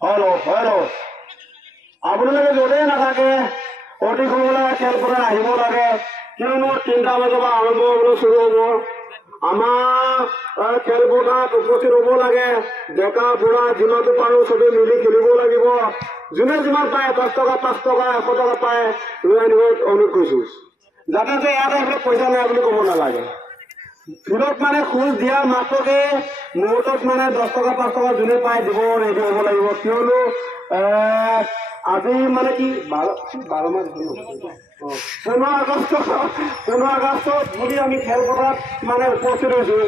hello' আপোনালোকে য'তেই নাথাকে অতি সোনকালে খেলপথাৰ আহিব লাগে কিয়নো 3টা বজাৰ পৰা আৰম্ভ হ'বলৈ চুৰু হ'ব আমাৰ খেলপথাৰত উপস্থিত হ'ব লাগে ডেকা বুঢ়া যিমানটো পাৰোঁ চবেই মিলি খেলিব লাগিব যোনে যিমান পায় 10 টকা 5 টকা 100 টকা পায় লৈ আনিব অনুৰোধ কৰিছোঁ যাতে যে ইয়াতে এইবিলাক পইচা নাই বুলি ক'ব নালাগে ফিল্ডত মানে খোজ দিয়া মাত্ৰকে মুহূৰ্তত মানে 10 টকা 5 টকা যোনে পায় দিব ৰেডি হ'ব লাগিব কিয়নো আজি মানে কি 12 মাৰ্চ 15 আগষ্টত বুলি আমি খেলপথাৰত মানে উপস্থিত হৈছোঁ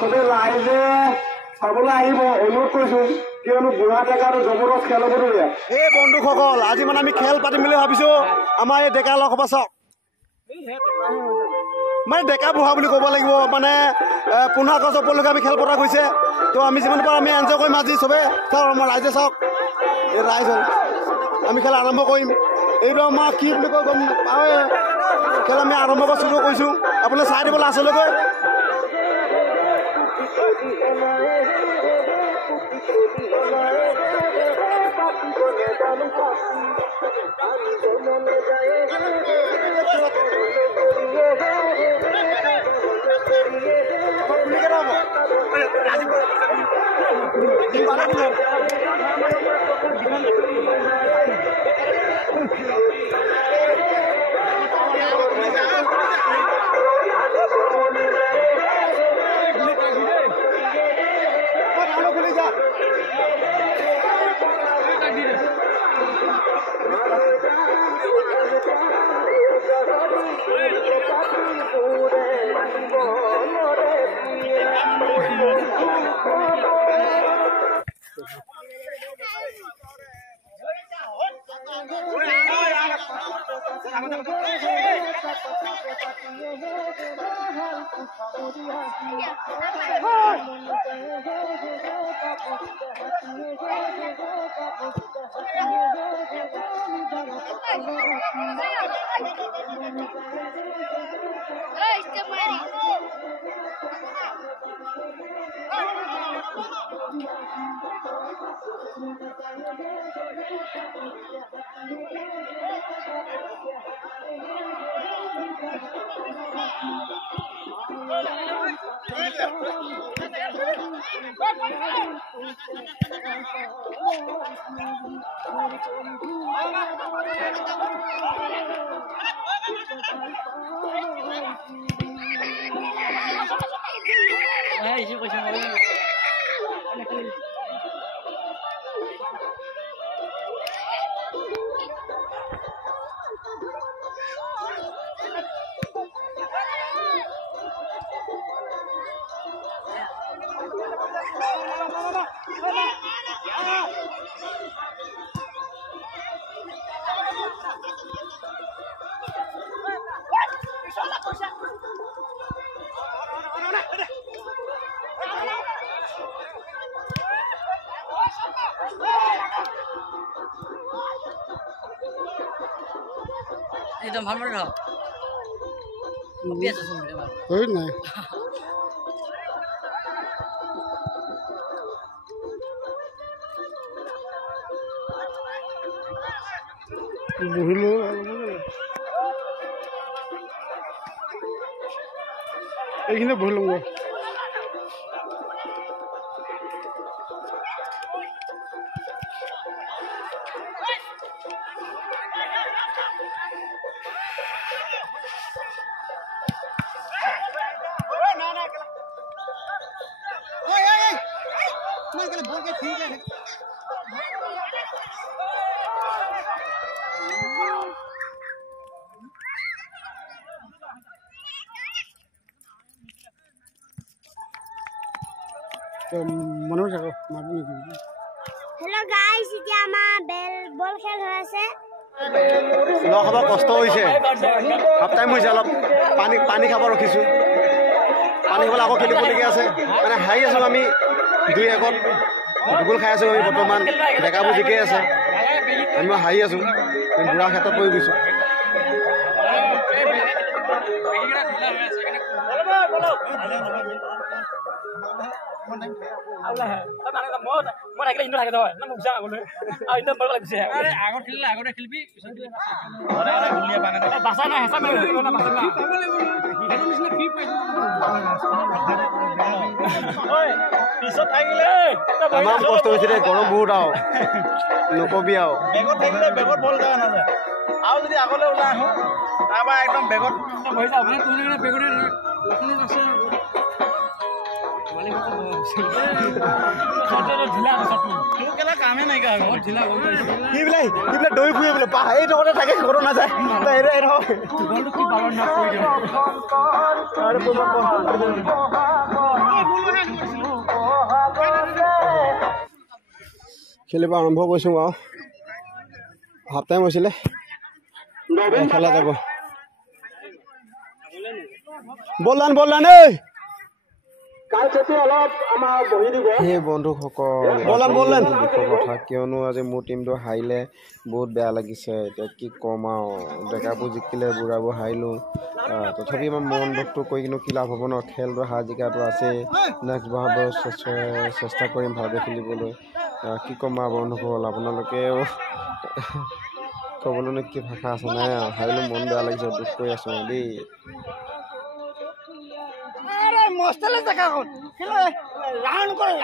চবেই ৰাইজে চাবলৈ আহিব অনুৰোধ কৰিছোঁ কিয়নো বুঢ়া ডেকা আৰু জবৰদস্ত খেল হ'বলগীয়া এই বন্ধুসকল আজি মানে আমি খেল পাতিম বুলি ভাবিছোঁ আমাৰ এই ডেকা লোকসভা চাওক মানে ডেকা বুঢ়া বুলি ক'ব লাগিব মানে 15 আগষ্ট উপলক্ষে আমি খেল পতা গৈছে তো আমি যিমান পাৰোঁ আমি এনজয় কৰিম আজি চবে চাওক আমাৰ ৰাইজে চাওক এই ৰাইজ হ'ল আমি খেল আৰম্ভ কৰিম এইটো আমাৰ কি বুলি কয় গম নাপাওঁৱে খেল আমি আৰম্ভ কৰা চুৰু কৰিছোঁ আপোনালোকে চাই দিব লাষ্টলৈকে एकदम ভাল মনে অভ্যাস আছে হয় নাই বহিলো এইখানে বহিলো Hello guys, এতিয়া আমাৰ বল খেল হৈ আছে লোকসভা কষ্ট হৈছে হাফ টাইম হৈছে অলপ পানী খাব ৰখিছোঁ পানী খাবলৈ আকৌ খেলিবলগীয়া আছে মানে হাৰি আছোঁ আমি 2-1 গুগল খাই আছোঁ আমি বৰ্তমান ডেকাবোৰ জিকি আছে আমি হাৰি আছোঁ বুঢ়া ক্ষেত্ৰত পৰি গৈছোঁ আমাৰ কষ্ট হৈছে দে গৰম বহুত আৰু নকবি আৰু বেগত থাকিলে বেগত বল দেখা নাযায় আৰু যদি আগলৈ ওলাই আহোঁ তাৰপৰা একদম বেগত হৈ যাওঁ কামে নাইকিয়া সেইবিলাক দৌৰি ফুৰি বোলে পাহ এই টকতে থাকে ঘৰত নাযায় খেলিব আৰম্ভ কৰিছোঁ আৰু হাফ টাইম হৈছিলে খেলা যাব বললান সেই বন্ধুসকল কথা কিয়নো আজি মোৰ টিমটো হাৰিলে বহুত বেয়া লাগিছে এতিয়া কি ক'ম আৰু ডেকাবোৰ জিকিলে বুঢ়াবোৰ হাৰিলোঁ তথাপি আমাৰ মন দুখটো কৰি কিন্তু কি লাভ হ'ব ন খেলটো হাৰ জিকাটো আছেই নেক্সট বাৰ চেষ্টা কৰিম ভালকৈ খেলিবলৈ কি ক'ম আৰু বন্ধুসকল আপোনালোকেও ক'বলৈনো কি ভাষা আছে নাই হাৰিলোঁ মন বেয়া লাগিছে দুখ কৰি আছোঁ দেই মস্তেলে দেখা হ'ল ৰাউণ্ড কৰে